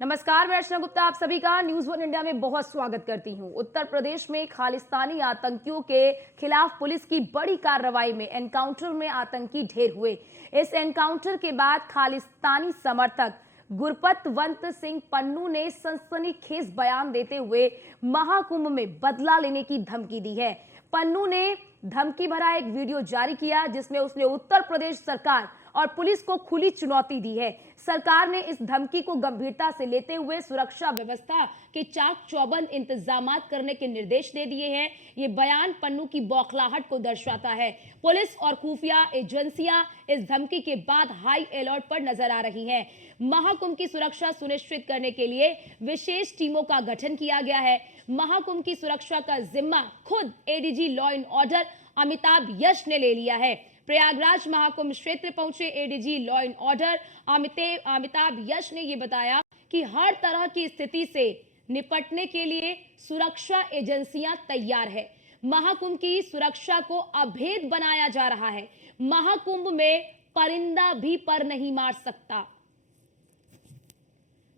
नमस्कार, मैं अर्चना गुप्ता आप सभी का न्यूज वन इंडिया में बहुत स्वागत करती हूं। उत्तर प्रदेश में खालिस्तानी आतंकियों के खिलाफ पुलिस की बड़ी कार्रवाई में एनकाउंटर में आतंकी ढेर हुए। इस एनकाउंटर के बाद खालिस्तानी समर्थक गुरपतवंत सिंह पन्नू ने सनसनीखेज बयान देते हुए महाकुंभ में बदला लेने की धमकी दी है। पन्नू ने धमकी भरा एक वीडियो जारी किया जिसमें उसने उत्तर प्रदेश सरकार और पुलिस को खुली चुनौती दी है। सरकार ने इस धमकी को गंभीरता से लेते हुए सुरक्षा व्यवस्था के चाक चौबंद इंतजामात करने के निर्देश दे दिए हैं। ये बयान पन्नू की बौखलाहट को दर्शाता है। पुलिस और खुफिया एजेंसियां इस धमकी के बाद हाई अलर्ट पर नजर आ रही हैं। महाकुंभ की सुरक्षा सुनिश्चित करने के लिए विशेष टीमों का गठन किया गया है। महाकुंभ की सुरक्षा का जिम्मा खुद ADG law and order Amitabh Yash ने ले लिया है। प्रयागराज महाकुंभ क्षेत्र पहुंचे ADG law and order Amitabh Yash ने यह बताया कि हर तरह की स्थिति से निपटने के लिए सुरक्षा एजेंसियां तैयार है। महाकुंभ की सुरक्षा को अभेद बनाया जा रहा है। महाकुंभ में परिंदा भी पर नहीं मार सकता।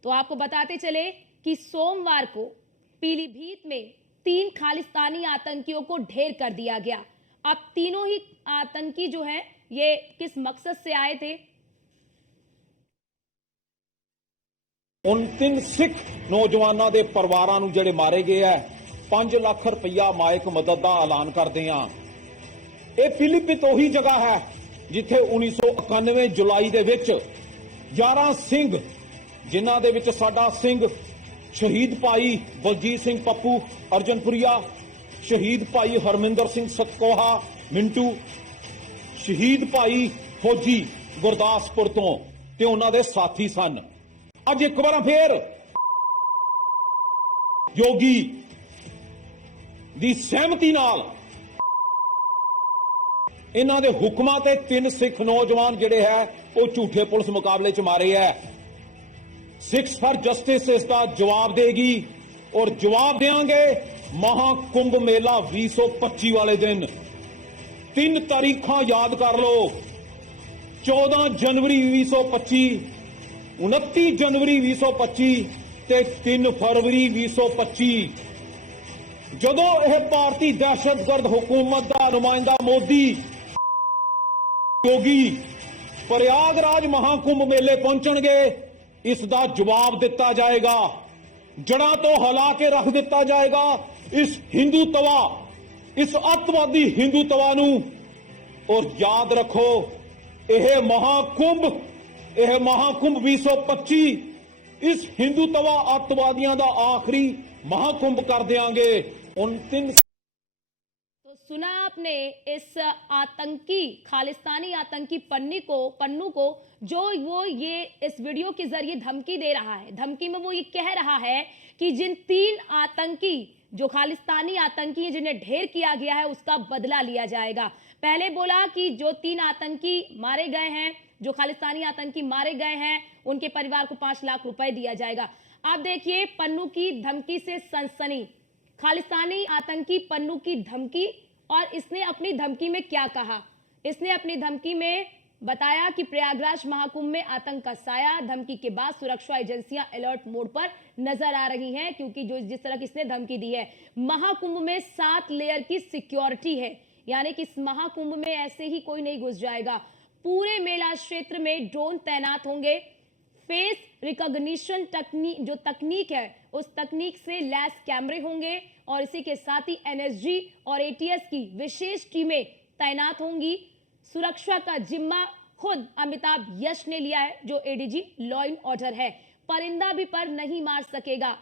तो आपको बताते चले कि सोमवार को पीलीभीत में 3 खालिस्तानी आतंकियों को ढेर कर दिया गया। अब तीनों ही आतंकी जो है ये किस मकसद से आए थे? 29 सिख नौजवानों के परिवारों ਨੂੰ ਜਿਹੜੇ ਮਾਰੇ ਗਏ ਹੈ 5 ਲੱਖ ਰੁਪਇਆ ਮਾਇਕ ਮਦਦ ਦਾ ਐਲਾਨ ਕਰਦੇ ਆ। ਇਹ ਫਿਲੀਪੀਤ ਉਹੀ ਜਗ੍ਹਾ ਹੈ ਜਿੱਥੇ 1991 ਜੁਲਾਈ ਦੇ ਵਿੱਚ 11 ਸਿੰਘ ਜਿਨ੍ਹਾਂ ਦੇ ਵਿੱਚ ਸਾਡਾ ਸਿੰਘ शहीद भाई बलजीत सिंह पप्पू अर्जनपुरिया, शहीद भाई हरमिंदर सिंह सतकोहा मिंटू, शहीद भाई फौजी गुरदासपुर तो ते उन्हां दे साथी सन। अज एक बार फिर योगी दी सहमति नाल इन्हां दे हुक्मां ते 3 सिख नौजवान जिहड़े है वो झूठे पुलिस मुकाबले च मारे है। सिक्स फॉर जस्टिस इसका जवाब देगी और जवाब देंगे महाकुंभ मेला 2025 वाले दिन। 3 तारीखां याद कर लो, 14 जनवरी 2025, 29 जनवरी 2025 ते 3 फरवरी 2025। जदों यह भारतीय दहशतगर्द हुकूमत का नुमाइंदा मोदी योगी प्रयागराज महाकुंभ मेले पहुंचणगे, इसका जवाब दिता जाएगा। जड़ा तो हिला के रख दिता जाएगा इस हिंदुत्वा, इस अतवादी हिंदुत्वा नू। और याद रखो यह महाकुंभ 2025 इस हिंदुत्वा अतवादियों का आखिरी महाकुंभ कर देंगे। 29 तो सुना आपने इस आतंकी खालिस्तानी आतंकी पन्नू को जो वो ये इस वीडियो के जरिए धमकी दे रहा है। धमकी में वो ये कह रहा है कि जिन 3 आतंकी जो खालिस्तानी आतंकी हैं जिन्हें ढेर किया गया है उसका बदला लिया जाएगा। पहले बोला कि जो 3 आतंकी मारे गए हैं, जो खालिस्तानी आतंकी मारे गए हैं, उनके परिवार को 5 लाख रुपए दिया जाएगा। आप देखिए पन्नू की धमकी से सनसनी, खालिस्तानी आतंकी पन्नू की धमकी। और इसने अपनी धमकी में क्या कहा? इसने अपनी धमकी में बताया कि प्रयागराज महाकुंभ में आतंक का साया। धमकी के बाद सुरक्षा एजेंसियां अलर्ट मोड पर नजर आ रही हैं क्योंकि जो जिस तरह की इसने धमकी दी है, महाकुंभ में 7 लेयर की सिक्योरिटी है, यानी कि इस महाकुंभ में ऐसे ही कोई नहीं घुस जाएगा। पूरे मेला क्षेत्र में ड्रोन तैनात होंगे। फेस रिकॉग्निशन जो तकनीक है उस तकनीक से लैस कैमरे होंगे और इसी के साथ ही एनएसजी और एटीएस की विशेष टीमें तैनात होंगी। सुरक्षा का जिम्मा खुद अमिताभ यश ने लिया है जो एडीजी लॉ एंड ऑर्डर है। परिंदा भी पर नहीं मार सकेगा।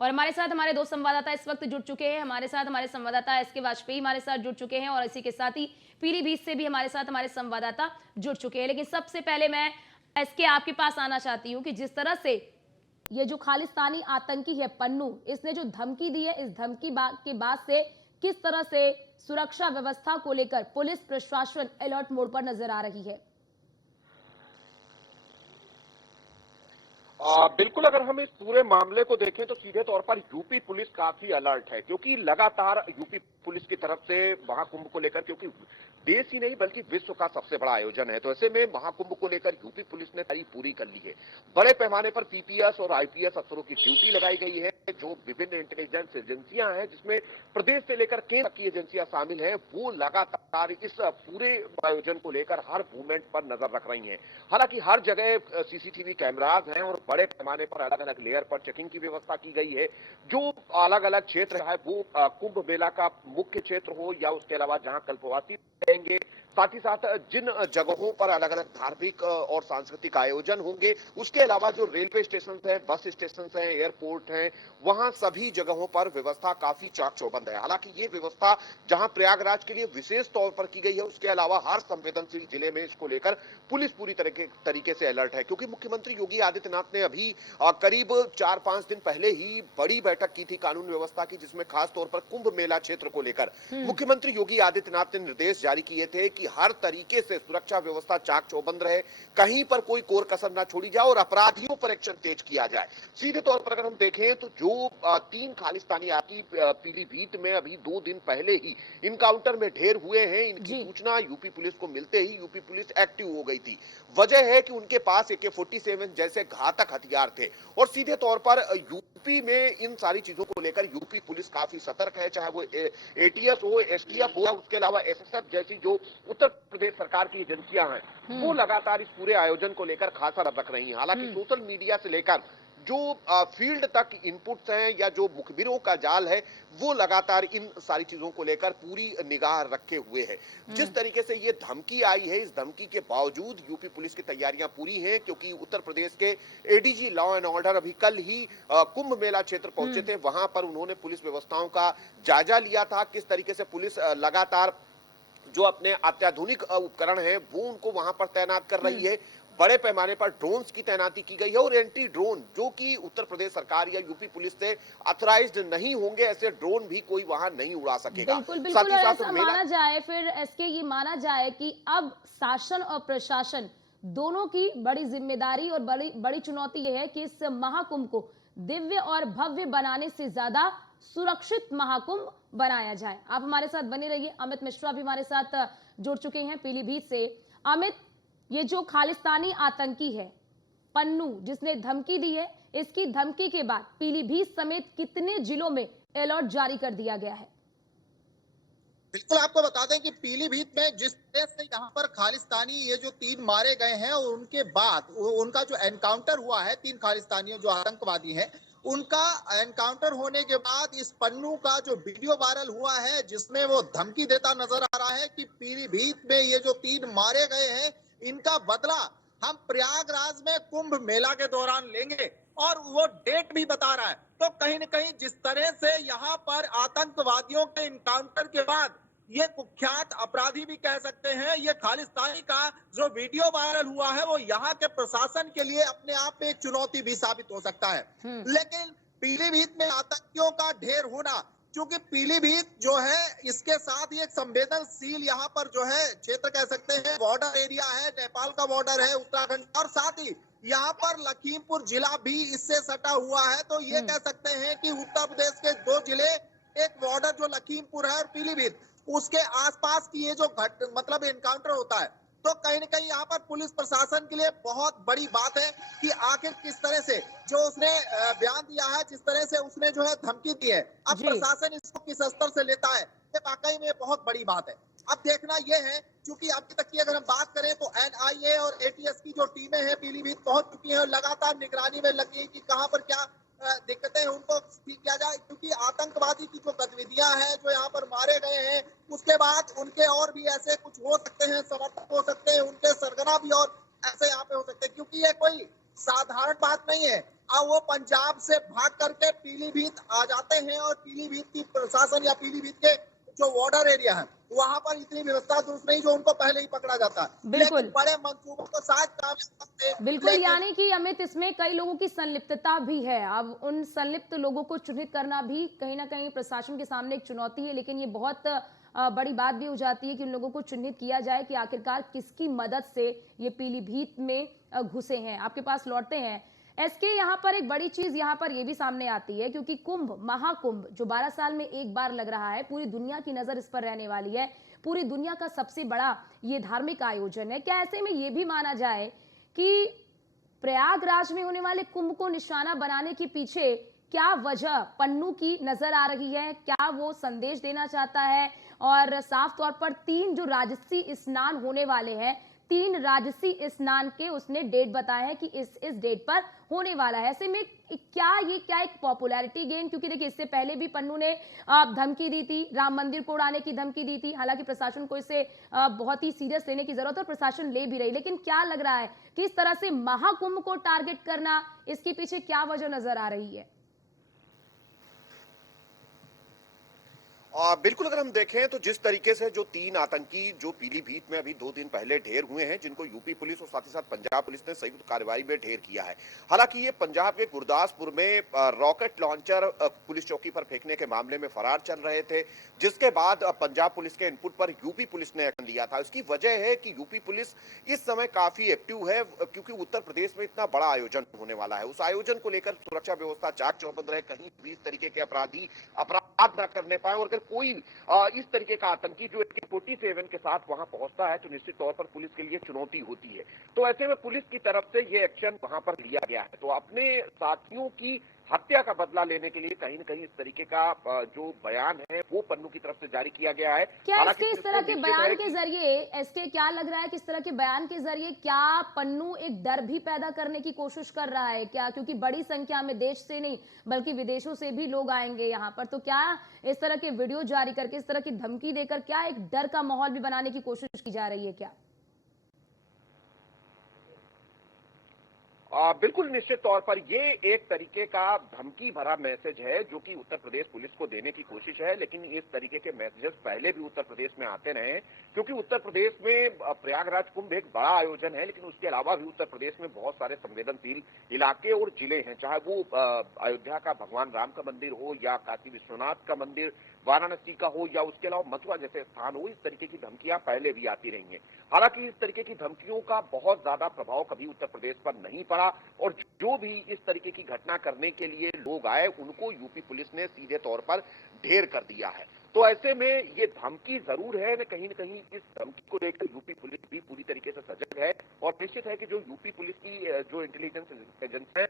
और हमारे साथ हमारे 2 संवाददाता इस वक्त जुड़ चुके हैं। हमारे साथ हमारे संवाददाता एसके वाजपेयी हमारे साथ जुड़ चुके हैं और इसी के साथ ही पीलीभीत से भी हमारे साथ हमारे संवाददाता जुड़ चुके हैं। लेकिन सबसे पहले मैं एसके आपके पास आना चाहती हूं कि जिस तरह से ये जो खालिस्तानी आतंकी है पन्नू, इसने जो धमकी दी है, इस धमकी के बाद से किस तरह से सुरक्षा व्यवस्था को लेकर पुलिस प्रशासन अलर्ट मोड पर नजर आ रही है? बिल्कुल, अगर हम इस पूरे मामले को देखें तो सीधे तौर पर यूपी पुलिस काफी अलर्ट है, क्योंकि लगातार यूपी पुलिस की तरफ से महाकुंभ को लेकर, क्योंकि देश ही नहीं बल्कि विश्व का सबसे बड़ा आयोजन है, तो ऐसे में महाकुंभ को लेकर यूपी पुलिस ने तैयारी पूरी कर ली है। बड़े पैमाने पर पीपीएस और आईपीएस अफसरों की ड्यूटी लगाई गई है, जो विभिन्न इंटेलिजेंस एजेंसियां हैं, जिसमें प्रदेश से लेकर केंद्र की एजेंसियां शामिल हैं, वो लगातार इस पूरे आयोजन को लेकर हर मूवमेंट पर नजर रख रही हैं। हालांकि हर जगह सीसीटीवी कैमराज हैं और बड़े पैमाने पर अलग अलग लेयर पर चेकिंग की व्यवस्था की गई है। जो अलग अलग क्षेत्र है वो कुंभ मेला का मुख्य क्षेत्र हो या उसके अलावा जहां कल्पवासी रहेंगे, साथ ही साथ जिन जगहों पर अलग अलग धार्मिक और सांस्कृतिक आयोजन होंगे, उसके अलावा जो रेलवे स्टेशन हैं, बस स्टेशन हैं, एयरपोर्ट हैं, वहां सभी जगहों पर व्यवस्था काफी चाक चौबंद है। हालांकि ये व्यवस्था जहां प्रयागराज के लिए विशेष तौर पर की गई है, उसके अलावा हर संवेदनशील जिले में इसको लेकर पुलिस पूरी तरीके से अलर्ट है, क्योंकि मुख्यमंत्री योगी आदित्यनाथ ने अभी करीब 4-5 दिन पहले ही बड़ी बैठक की थी कानून व्यवस्था की, जिसमें खास तौर पर कुंभ मेला क्षेत्र को लेकर मुख्यमंत्री योगी आदित्यनाथ ने निर्देश जारी किए थे कि हर तरीके से सुरक्षा व्यवस्था चाक चौबंद रहे, कहीं पर कोई कोर कसर ना छोड़ी जाए और अपराधियों पर एक्शन तेज किया जाए। सीधे तौर पर अगर हम देखें तो जो 3 खालिस्तानी आतंकी पीलीभीत में अभी 2 दिन पहले ही इनकाउंटर में ढेर हुए हैं, इनकी सूचना यूपी पुलिस को मिलते ही यूपी पुलिस एक्टिव हो गई थी। वजह है कि उनके पास AK-47 जैसे घातक हथियार थे और सीधे तौर पर यूपी में इन सारी चीजों को लेकर यूपी पुलिस काफी सतर्क है, चाहे वो एटीएस हो, एसटीएफ हो, उसके अलावा एसएसएफ जैसी जो उत्तर प्रदेश सरकार की एजेंसियां हैं, वो लगातार इस पूरे आयोजन को लेकर खासा रख रही हैं। हालांकि सोशल मीडिया से लेकर जो फील्ड तक इनपुट्स हैं या जो मुखबिरों का जाल है, वो लगातार इन सारी चीजों को लेकर पूरी निगाह रखे हुए है। जिस तरीके से ये धमकी आई है, इस धमकी के बावजूद यूपी पुलिस की तैयारियां पूरी हैं, क्योंकि उत्तर प्रदेश के एडीजी लॉ एंड ऑर्डर अभी कल ही कुंभ मेला क्षेत्र पहुंचे थे। वहां पर उन्होंने पुलिस व्यवस्थाओं का जायजा लिया था, किस तरीके से पुलिस लगातार जो अपने अत्याधुनिक उपकरण हैं वो उनको वहां पर तैनात कर रही है। बड़े पैमाने पर ड्रोन्स की तैनाती की गई है और एंटी ड्रोन, जो कि उत्तर प्रदेश सरकार या यूपी पुलिस से ऑथराइज्ड नहीं होंगे, ऐसे ड्रोन भी कोई वहां नहीं उड़ा सकेगा। बिल्कुल बिल्कुल, और ऐसा माना जाए फिर एसके, ये माना जाए कि अब शासन और प्रशासन दोनों की बड़ी जिम्मेदारी और बड़ी चुनौती ये है कि इस महाकुंभ को दिव्य और भव्य बनाने से ज्यादा सुरक्षित महाकुंभ बनाया जाए। आप हमारे साथ बने रहिए। अमित मिश्रा भी हमारे साथ जुड़ चुके हैं पीलीभीत से। अमित, ये जो खालिस्तानी आतंकी है पन्नू, जिसने धमकी दी है, इसकी धमकी के बाद पीलीभीत समेत कितने जिलों में अलर्ट जारी कर दिया गया है? बिल्कुल, आपको बता दें कि पीलीभीत में जिस तरह से यहाँ पर खालिस्तानी ये जो 3 मारे गए हैं और उनके बाद उनका जो एनकाउंटर हुआ है, 3 खालिस्तानियों जो आतंकवादी हैं, उनका एनकाउंटर होने के बाद इस पन्नू का जो वीडियो वायरल हुआ है, जिसमें वो धमकी देता नजर आ रहा है कि पीलीभीत में ये जो 3 मारे गए हैं, इनका बदला हम प्रयागराज में कुंभ मेला के दौरान लेंगे, और वो डेट भी बता रहा है। तो कहीं न कहीं जिस तरह से यहाँ पर आतंकवादियों के इनकाउंटर के बाद ये कुख्यात अपराधी भी कह सकते हैं, ये खालिस्तानी का जो वीडियो वायरल हुआ है, वो यहाँ के प्रशासन के लिए अपने आप में एक चुनौती भी साबित हो सकता है। लेकिन पीलीभीत में आतंकियों का ढेर होना, क्योंकि पीलीभीत जो है इसके साथ ही एक संवेदनशील यहाँ पर जो है क्षेत्र कह सकते हैं, बॉर्डर एरिया है, नेपाल का बॉर्डर है, उत्तराखंड, और साथ ही यहाँ पर लखीमपुर जिला भी इससे सटा हुआ है। तो ये कह सकते हैं कि उत्तर प्रदेश के 2 जिले, एक बॉर्डर जो लखीमपुर है और पीलीभीत, उसके आसपास की ये जो मतलब एनकाउंटर होता है, तो कहीं न कहीं यहाँ पर पुलिस प्रशासन के लिए बहुत बड़ी बात है कि आखिर किस तरह से जो उसने बयान दिया है, जिस तरह से उसने जो है धमकी दी है, अब प्रशासन इसको किस स्तर से लेता है, ये वाकई में बहुत बड़ी बात है। अब देखना यह है, क्योंकि अभी तक की अगर हम बात करें तो NIA और ATS की जो टीमें हैं पीलीभीत पहुंच चुकी हैं और लगातार निगरानी में लगी है कि कहां पर क्या दिक्कतें हैं उनको ठीक किया जाए, क्योंकि आतंकवादी की जो गतिविधियां हैं, जो यहाँ पर मारे गए हैं, उसके बाद उनके और भी ऐसे कुछ हो सकते हैं, समर्थक हो सकते हैं, उनके सरगना भी और ऐसे यहाँ पे हो सकते हैं, क्योंकि ये कोई साधारण बात नहीं है। अब वो पंजाब से भाग करके पीलीभीत आ जाते हैं और पीलीभीत की प्रशासन या पीलीभीत के जो बॉर्डर एरिया है, वहां पर इतनी व्यवस्था दुरुस्त नहीं, जो उनको पहले ही पकड़ा जाता है। बिल्कुल, बड़े मंसूबों को साथ काम बिल्कुल, यानी कि अमित, इसमें कई लोगों की संलिप्तता भी है। अब उन संलिप्त लोगों को चिन्हित करना भी कहीं ना कहीं प्रशासन के सामने एक चुनौती है, लेकिन ये बहुत बड़ी बात भी हो जाती है कि उन लोगों को चिन्हित किया जाए कि आखिरकार किसकी मदद से ये पीलीभीत में घुसे हैं। आपके पास लौटते हैं एसके यहाँ पर एक बड़ी चीज यहाँ पर ये भी सामने आती है, क्योंकि कुंभ, महाकुंभ जो 12 साल में एक बार लग रहा है, पूरी दुनिया की नजर इस पर रहने वाली है, पूरी दुनिया का सबसे बड़ा ये धार्मिक आयोजन है। क्या ऐसे में ये भी माना जाए कि प्रयागराज में होने वाले कुंभ को निशाना बनाने के पीछे क्या वजह पन्नू की नजर आ रही है? क्या वो संदेश देना चाहता है? और साफ तौर पर 3 जो राजसी स्नान होने वाले हैं, 3 राजसी स्नान के उसने डेट बताया है कि इस डेट पर होने वाला है। ऐसे में क्या एक पॉपुलैरिटी गेन, क्योंकि देखिए इससे पहले भी पन्नू ने धमकी दी थी, राम मंदिर को उड़ाने की धमकी दी थी। हालांकि प्रशासन को इसे बहुत ही सीरियस लेने की जरूरत है और प्रशासन ले भी रही, लेकिन क्या लग रहा है कि इस तरह से महाकुंभ को टारगेट करना, इसके पीछे क्या वजह नजर आ रही है? बिल्कुल, अगर हम देखें तो जिस तरीके से जो 3 आतंकी जो पीलीभीत में अभी 2 दिन पहले ढेर हुए हैं, जिनको यूपी पुलिस और साथ ही साथ पंजाब पुलिस ने संयुक्त कार्रवाई में ढेर किया है। हालांकि ये पंजाब के गुरदासपुर में रॉकेट लॉन्चर पुलिस चौकी पर फेंकने के मामले में फरार चल रहे थे, जिसके बाद पंजाब पुलिस के इनपुट पर यूपी पुलिस ने एक्शन लिया था। इसकी वजह है कि यूपी पुलिस इस समय काफी एक्टिव है, क्योंकि उत्तर प्रदेश में इतना बड़ा आयोजन होने वाला है। उस आयोजन को लेकर सुरक्षा व्यवस्था चाक चौबंद रहे, कहीं भी इस तरीके के अपराधी अपराध न करने पाए। और अगर कोई इस तरीके का आतंकी जो AK-47 के साथ वहां पहुंचता है तो निश्चित तौर पर पुलिस के लिए चुनौती होती है। तो ऐसे में पुलिस की तरफ से ये एक्शन वहां पर लिया गया है। तो अपने साथियों की हत्या का बदला लेने के लिए कहीं न कहीं इस तरीके का जो बयान है वो पन्नू की तरफ से जारी किया गया है। क्या इसके इस तरह के बयान के जरिए, एसके क्या लग रहा है कि इस तरह के बयान के जरिए क्या पन्नू एक डर भी पैदा करने की कोशिश कर रहा है क्या? क्योंकि बड़ी संख्या में देश से नहीं बल्कि विदेशों से भी लोग आएंगे यहाँ पर, तो क्या इस तरह के वीडियो जारी करके, इस तरह की धमकी देकर क्या एक डर का माहौल भी बनाने की कोशिश की जा रही है क्या? बिल्कुल, निश्चित तौर पर ये एक तरीके का धमकी भरा मैसेज है जो कि उत्तर प्रदेश पुलिस को देने की कोशिश है। लेकिन इस तरीके के मैसेजेस पहले भी उत्तर प्रदेश में आते रहे, क्योंकि उत्तर प्रदेश में प्रयागराज कुंभ एक बड़ा आयोजन है, लेकिन उसके अलावा भी उत्तर प्रदेश में बहुत सारे संवेदनशील इलाके और जिले हैं, चाहे वो अयोध्या का भगवान राम का मंदिर हो या काशी विश्वनाथ का मंदिर, वाराणसी का हो या उसके अलावा मथुरा जैसे स्थान हो। इस तरीके की धमकियां पहले भी आती रही हैं। हालांकि इस तरीके की धमकियों का बहुत ज्यादा प्रभाव कभी उत्तर प्रदेश पर नहीं पड़ा और जो भी इस तरीके की घटना करने के लिए लोग आए उनको यूपी पुलिस ने सीधे तौर पर ढेर कर दिया है। तो ऐसे में ये धमकी जरूर है, न कहीं इस धमकी को लेकर यूपी पुलिस भी पूरी तरीके से सजग है। और निश्चित है कि जो यूपी पुलिस की जो इंटेलिजेंस एजेंसी है,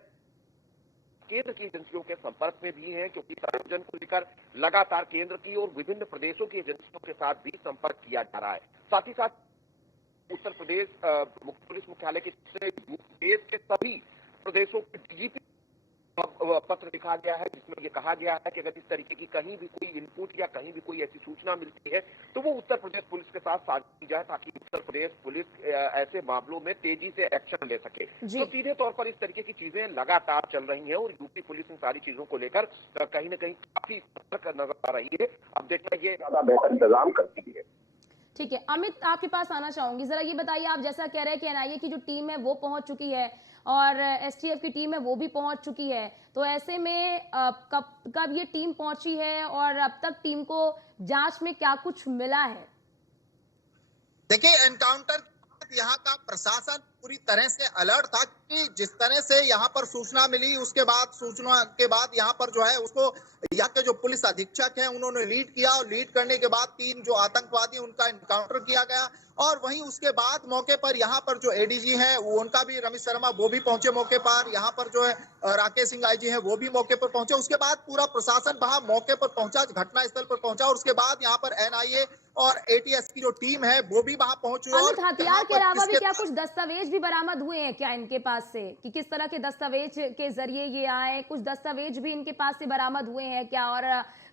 केंद्र की एजेंसियों के संपर्क में भी हैं, क्योंकि इस आयोजन को लेकर लगातार केंद्र की और विभिन्न प्रदेशों की एजेंसियों के साथ भी संपर्क किया जा रहा है। साथ ही साथ उत्तर प्रदेश पुलिस मुख्यालय के देश के सभी प्रदेशों के डीजीपी पत्र लिखा गया है, जिसमें ये कहा गया है कि अगर इस तरीके की कहीं भी कोई इनपुट या कहीं भी कोई ऐसी सूचना मिलती है तो वो उत्तर प्रदेश पुलिस के साथ साझा की जाए, ताकि उत्तर प्रदेश पुलिस ऐसे मामलों में तेजी से एक्शन ले सके। तो सीधे तौर पर इस तरीके की चीजें लगातार चल रही हैं और यूपी पुलिस इन सारी चीजों को लेकर कहीं न कहीं काफी सतर्क नजर आ रही है। अब देखना ये ज्यादा बेहतर इंतजाम करती है। ठीक है, अमित आपके पास आना चाहूंगी। जरा ये बताइए, आप जैसा कह रहे हैं कि एनआईए की जो टीम है वो पहुंच चुकी है और एसटीएफ की टीम है वो भी पहुंच चुकी है, तो ऐसे में कब ये टीम पहुंची है और अब तक टीम को जांच में क्या कुछ मिला है? देखिए, एनकाउंटर यहाँ का प्रशासन पूरी तरह से अलर्ट था कि जिस तरह से यहाँ पर सूचना मिली, उसके बाद सूचना के बाद यहाँ पर जो है उसको यहाँ के जो पुलिस अधीक्षक हैं उन्होंने लीड किया और लीड करने के बाद 3 जो आतंकवादी उनका एनकाउंटर किया गया। और वहीं उसके बाद मौके पर यहाँ पर जो एडीजी हैं वो उनका भी रमेश शर्मा वो भी पहुंचे मौके पर, यहाँ पर जो है राकेश सिंह आईजी हैं वो भी मौके पर पहुंचे। उसके बाद पूरा प्रशासन वहां मौके पर पहुंचा, घटनास्थल पर पहुंचा और उसके बाद यहाँ पर एनआईए और एटीएस की जो टीम है वो भी वहां पहुंची। और हथियार के अलावा भी क्या कुछ दस्तावेज भी बरामद हुए हैं क्या इनके पास से, कि किस तरह के दस्तावेज के जरिए ये आए? कुछ दस्तावेज भी इनके पास से बरामद हुए हैं क्या? और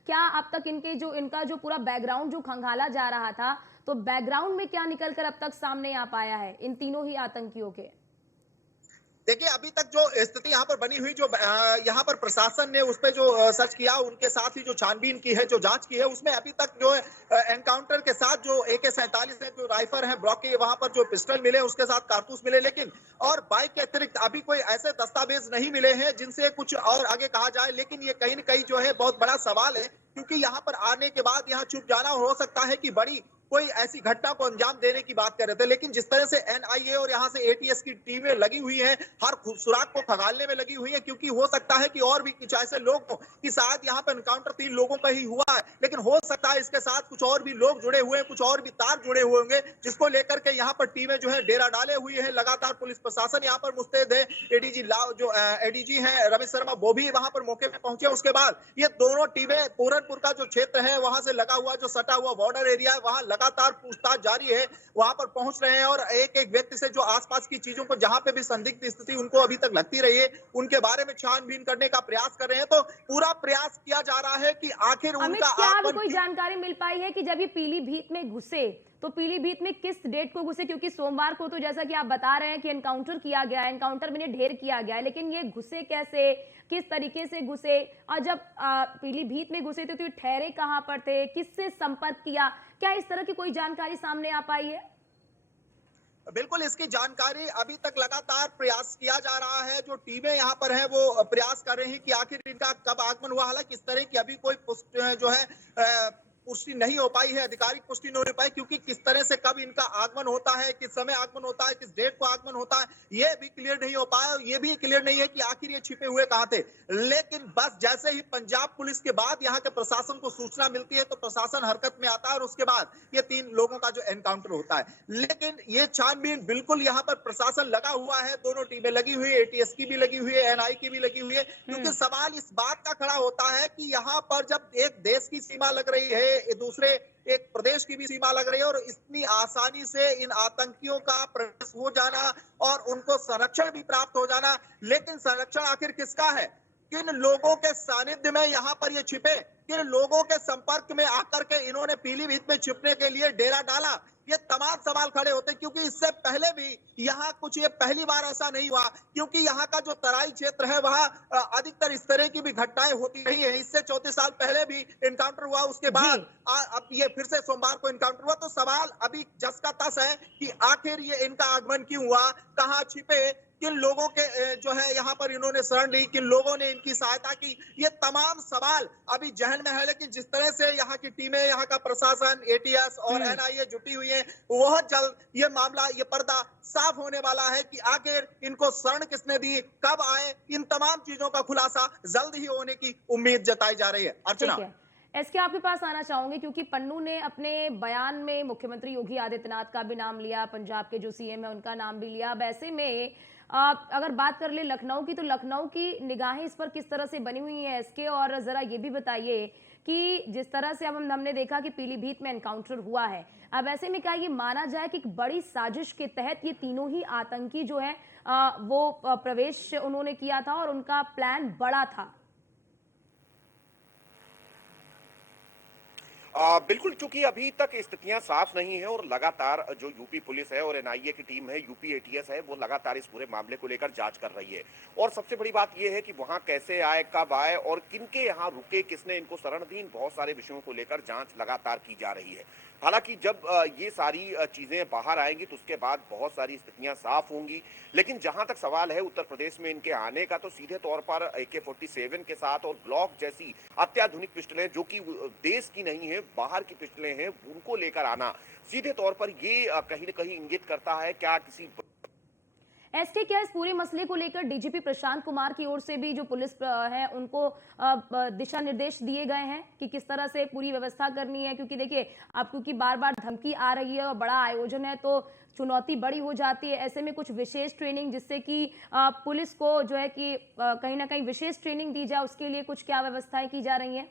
क्या अब तक इनका जो पूरा बैकग्राउंड जो खंगाला जा रहा था, तो बैकग्राउंड में क्या निकलकर अब तक सामने आ पाया है इन तीनों ही आतंकियों के? देखिए, अभी तक जो स्थिति यहाँ पर बनी हुई, जो यहाँ पर प्रशासन ने उस पर जो सर्च किया, उनके साथ ही जो छानबीन की है, जो जांच की है, उसमें अभी तक जो एनकाउंटर के साथ जो AK-47 है, जो राइफल है ब्लॉक के, वहां पर जो पिस्टल मिले, उसके साथ कारतूस मिले, लेकिन और बाइक के अतिरिक्त अभी कोई ऐसे दस्तावेज नहीं मिले हैं जिनसे कुछ और आगे कहा जाए। लेकिन ये कहीं न कहीं जो है बहुत बड़ा सवाल है क्योंकि यहाँ पर आने के बाद यहाँ छुप जाना, हो सकता है कि बड़ी कोई ऐसी घटना को अंजाम देने की बात कर रहे थे। लेकिन जिस तरह से एनआईए और यहाँ से एटीएस की टीमें लगी हुई हैं, हर सुराग को खंगालने में लगी हुई है, क्योंकि हो सकता है कि और भी कुछ ऐसे लोग हो कि शायद यहाँ पर एनकाउंटर 3 लोगों का ही हुआ है, लेकिन हो सकता है इसके साथ कुछ और भी लोग जुड़े हुए हैं, कुछ और भी तार जुड़े हुए होंगे, जिसको लेकर के यहाँ पर टीमें जो है डेरा डाले हुई है। लगातार पुलिस प्रशासन यहाँ पर मुस्तैद है। एडीजी जो एडीजी है रमेश शर्मा, वो भी वहां पर मौके पे पहुंचे। उसके बाद ये दोनों टीमें पूरनपुर का जो क्षेत्र है वहां से लगा हुआ, जो सटा हुआ बॉर्डर एरिया है, वहां लगातार पूछताछ जारी है, वहां पर पहुंच रहे हैं और एक एक व्यक्ति से जो आसपास की चीजों को, जहां पे भी संदिग्ध स्थिति उनको अभी तक लगती रही है, उनके बारे में छानबीन करने का प्रयास कर रहे हैं। तो पूरा प्रयास किया जा रहा है कि आखिर अमित, उनका क्या अभी कोई जानकारी मिल पाई है कि जब ये पीलीभीत में घुसे तो पीलीभीत में किस डेट को घुसे? क्योंकि सोमवार को तो जैसा कि आप बता रहे हैं कि एनकाउंटर किया गया, एनकाउंटर में ढेर किया गया है, लेकिन ये घुसे कैसे, किस तरीके से घुसे, और जब पीलीभीत में घुसे थे तो ये ठहरे कहां पर थे, किससे संपर्क किया, क्या इस तरह की कोई जानकारी सामने आ पाई है? बिल्कुल, इसकी जानकारी अभी तक लगातार प्रयास किया जा रहा है। जो टीमें यहाँ पर है वो प्रयास कर रही हैं कि आखिर इनका कब आगमन हुआ। हालांकि इस तरह की अभी कोई जो है पुष्टि नहीं हो पाई है, आधिकारिक पुष्टि नहीं हो पाई, क्योंकि किस तरह से कब इनका आगमन होता है, किस समय आगमन होता है, किस डेट को आगमन होता है, ये भी क्लियर नहीं हो पाया। ये भी क्लियर नहीं है कि आखिर ये छिपे हुए कहां थे। लेकिन बस जैसे ही पंजाब पुलिस के बाद यहाँ के प्रशासन को सूचना मिलती है तो प्रशासन हरकत में आता है और उसके बाद ये 3 लोगों का जो एनकाउंटर होता है। लेकिन ये छानबीन बिल्कुल यहाँ पर प्रशासन लगा हुआ है, दोनों टीमें लगी हुई है, एटीएस की भी लगी हुई है, एनआई की भी लगी हुई है, क्योंकि सवाल इस बात का खड़ा होता है कि यहाँ पर जब एक देश की सीमा लग रही है, दूसरे एक प्रदेश की भी सीमा लग रही है, और इतनी आसानी से इन आतंकियों का प्रवेश हो जाना और उनको संरक्षण भी प्राप्त हो जाना, लेकिन संरक्षण आखिर किसका है? किन लोगों के सानिध्य में यहाँ पर ये छिपे, किन लोगों के संपर्क में आकर के इन्होंने पीलीभीत में छिपने के लिए डेरा डाला, ये तमाम सवाल खड़े होते हैं। क्योंकि इससे पहले भी यहाँ कुछ, ये पहली बार ऐसा नहीं हुआ, क्योंकि यहाँ का जो तराई क्षेत्र है वहाँ अधिकतर इस तरह की भी घटनाएं होती रही है। इससे 34 साल पहले भी एनकाउंटर हुआ, उसके बाद अब ये फिर से सोमवार को एनकाउंटर हुआ। तो सवाल अभी जस का तस है कि आखिर ये इनका आगमन क्यों हुआ, कहाँ छिपे, किन लोगों के जो है यहाँ पर इन्होंने शरण ली, किन लोगों ने इनकी सहायता की, ये तमाम सवाल अभी जहन में है। लेकिन जिस तरह से यहाँ की टीमें, यहाँ का प्रशासन, एटीएस और एनआईए जुटी हुई है, बहुत जल्द ये मामला, ये पर्दा साफ होने वाला है कि आखिर इनको शरण किसने दी, कब आए, इन तमाम चीजों का खुलासा जल्द ही होने की उम्मीद जताई जा रही है। अर्चना, एसके आपके पास आना चाहूंगी, क्योंकि पन्नू ने अपने बयान में मुख्यमंत्री योगी आदित्यनाथ का भी नाम लिया, पंजाब के जो सीएम है उनका नाम भी लिया। अब ऐसे में अगर बात कर ले लखनऊ की, तो लखनऊ की निगाहें इस पर किस तरह से बनी हुई है एसके? और जरा ये भी बताइए कि जिस तरह से अब हमने देखा कि पीलीभीत में एनकाउंटर हुआ है, अब ऐसे में क्या ये माना जाए कि एक बड़ी साजिश के तहत ये तीनों ही आतंकी जो है वो प्रवेश उन्होंने किया था और उनका प्लान बड़ा था? बिल्कुल, क्योंकि अभी तक स्थितियां साफ नहीं है और लगातार जो यूपी पुलिस है और एनआईए की टीम है, यूपी एटीएस है, वो लगातार इस पूरे मामले को लेकर जांच कर रही है। और सबसे बड़ी बात यह है कि वहां कैसे आए, कब आए और किनके यहां रुके, किसने इनको शरण दी, इन बहुत सारे विषयों को लेकर जांच लगातार की जा रही है। हालांकि जब ये सारी चीजें बाहर आएंगी तो उसके बाद बहुत सारी स्थितियां साफ होंगी। लेकिन जहां तक सवाल है उत्तर प्रदेश में इनके आने का, तो सीधे तौर पर AK-47 के साथ और ग्लॉक जैसी अत्याधुनिक पिस्टलें, जो कि देश की नहीं है, बाहर की पिस्टलें हैं, उनको लेकर आना सीधे तौर पर ये कहीं न कहीं इंगित करता है क्या किसी एसके, क्या इस पूरे मसले को लेकर डीजीपी प्रशांत कुमार की ओर से भी जो पुलिस है उनको दिशा निर्देश दिए गए हैं कि किस तरह से पूरी व्यवस्था करनी है? क्योंकि देखिए, अब क्योंकि बार बार धमकी आ रही है और बड़ा आयोजन है तो चुनौती बड़ी हो जाती है। ऐसे में कुछ विशेष ट्रेनिंग, जिससे कि पुलिस को जो है कि कहीं ना कहीं विशेष ट्रेनिंग दी जाए, उसके लिए कुछ क्या व्यवस्थाएं की जा रही हैं?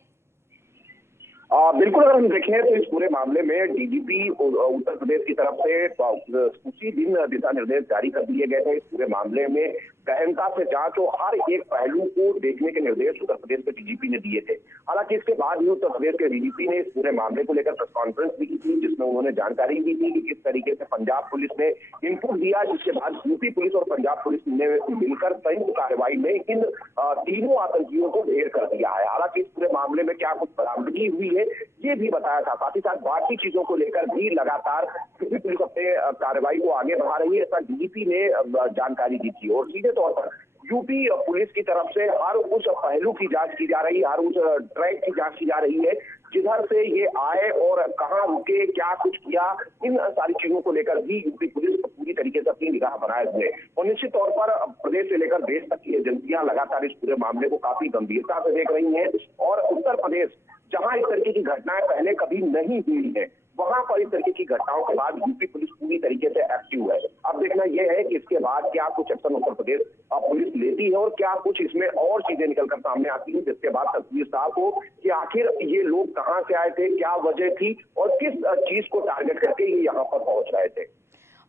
बिल्कुल, अगर हम देखें तो इस पूरे मामले में डीजीपी उत्तर प्रदेश की तरफ से उसी दिन दिशा निर्देश जारी कर दिए गए थे। इस पूरे मामले में गहनता से जांच और हर एक पहलू को देखने के निर्देश उत्तर प्रदेश के डीजीपी ने दिए थे। हालांकि इसके बाद ही उत्तर प्रदेश के डीजीपी ने इस पूरे मामले को लेकर प्रेस कॉन्फ्रेंस भी की थी, जिसमें उन्होंने जानकारी दी थी कि किस तरीके से पंजाब पुलिस ने इनपुट दिया, जिसके बाद यूपी पुलिस और पंजाब पुलिस ने मिलकर संयुक्त कार्रवाई में इन तीनों आतंकियों को ढेर कर दिया है। हालांकि इस पूरे मामले में क्या कुछ बरामदगी हुई है ये भी बताया था। साथ ही साथ बाकी चीजों को लेकर भी लगातार यूपी पुलिस अपने कार्रवाई को आगे बढ़ा रही है, ऐसा डीजीपी ने जानकारी दी थी। और सीधे तौर पर यूपी पुलिस की तरफ से हर उस पहलू की जांच की जा रही है, हर उस ट्रैक की जांच की जा रही है जिधर से ये आए और कहां रुके, क्या कुछ किया, इन सारी चीजों को लेकर भी यूपी पुलिस पूरी तरीके से अपनी निगाह बनाए हुए। और निश्चित तौर पर प्रदेश से लेकर देश तक की एजेंसियां लगातार इस पूरे मामले को काफी गंभीरता से देख रही हैं और उत्तर प्रदेश जहां इस तरीके की घटनाएं पहले कभी नहीं हुई है, वहां पर इस तरीके की घटनाओं के बाद यूपी पुलिस पूरी तरीके से एक्टिव है। अब देखना यह है कि इसके बाद क्या कुछ एक्शन उत्तर प्रदेश पुलिस लेती है और क्या कुछ इसमें और चीजें निकलकर सामने आती हैं, जिसके बाद तस्वीर साफ हो कि आखिर ये लोग कहां से आए थे, क्या वजह थी और किस चीज को टारगेट करके ये यहाँ पर पहुंच रहे थे।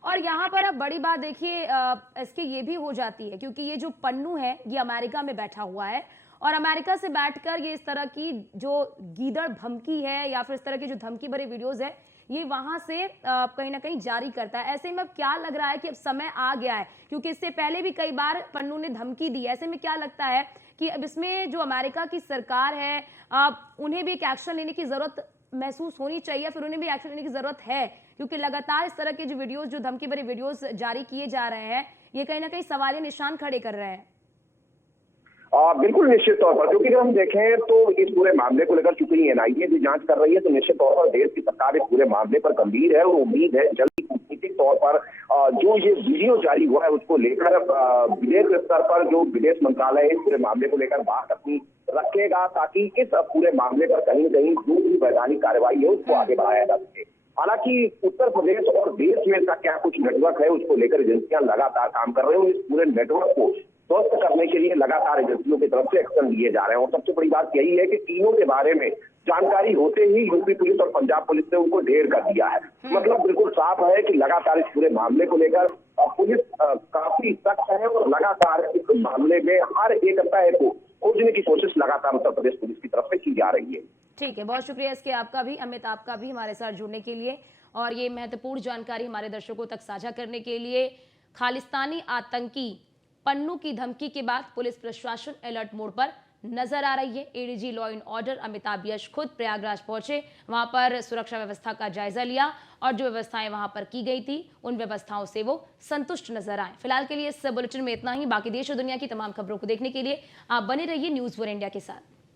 और यहाँ पर अब बड़ी बात देखिए इसकी ये भी हो जाती है क्योंकि ये जो पन्नू है ये अमेरिका में बैठा हुआ है और अमेरिका से बैठकर ये इस तरह की जो गीदड़ धमकी है या फिर इस तरह की जो धमकी भरे वीडियोस है ये वहां से कहीं ना कहीं जारी करता है। ऐसे में अब क्या लग रहा है कि अब समय आ गया है क्योंकि इससे पहले भी कई बार पन्नू ने धमकी दी। ऐसे में क्या लगता है कि अब इसमें जो अमेरिका की सरकार है उन्हें भी एक एक्शन लेने की जरूरत महसूस होनी चाहिए, फिर उन्हें भी एक्शन लेने की जरूरत है क्योंकि लगातार इस तरह के जो वीडियोस, जो धमकी भरे वीडियोस जारी किए जा रहे हैं ये कहीं ना कहीं सवालिया निशान खड़े कर रहे हैं। बिल्कुल निश्चित तौर पर, क्योंकि अगर हम देखें तो इस पूरे मामले को लेकर चूंकि एनआईए भी जांच कर रही है तो निश्चित तौर पर देश की सरकार इस पूरे मामले पर गंभीर है और उम्मीद है जल्द कूटनीतिक तौर पर जो ये वीडियो जारी हुआ है उसको लेकर विदेश स्तर पर जो विदेश मंत्रालय है इस पूरे मामले को लेकर बात अपनी रखेगा ताकि इस पूरे मामले पर कहीं न कहीं जो भी वैधानिक कार्रवाई है उसको आगे बढ़ाया जा सके। हालांकि उत्तर प्रदेश और देश में इसका क्या कुछ नेटवर्क है उसको लेकर एजेंसियां लगातार काम कर रही हैं। इस पूरे नेटवर्क को ध्वस्त करने के लिए लगातार एजेंसियों की तरफ से एक्शन लिए जा रहे हैं और सबसे बड़ी बात यही है कि तीनों के बारे में जानकारी होते ही यूपी पुलिस और पंजाब पुलिस ने उनको ढेर कर दिया है। मतलब बिल्कुल साफ है कि लगातार इस पूरे मामले को लेकर पुलिस काफी सख्त है और लगातार इस मामले में हर एक तय को खोजने की कोशिश लगातार उत्तर प्रदेश पुलिस की तरफ से की जा रही है। ठीक है, बहुत शुक्रिया इसके आपका भी, अमित आपका भी हमारे साथ जुड़ने के लिए और ये महत्वपूर्ण जानकारी हमारे दर्शकों तक साझा करने के लिए। खालिस्तानी आतंकी पन्नू की धमकी के बाद पुलिस प्रशासन अलर्ट मोड पर नजर आ रही है। ADG law and order Amitabh Yash खुद प्रयागराज पहुंचे, वहां पर सुरक्षा व्यवस्था का जायजा लिया और जो व्यवस्थाएं वहां पर की गई थी उन व्यवस्थाओं से वो संतुष्ट नजर आए। फिलहाल के लिए इस बुलेटिन में इतना ही। बाकी देश और दुनिया की तमाम खबरों को देखने के लिए आप बने रहिए न्यूज़ 1 इंडिया के साथ।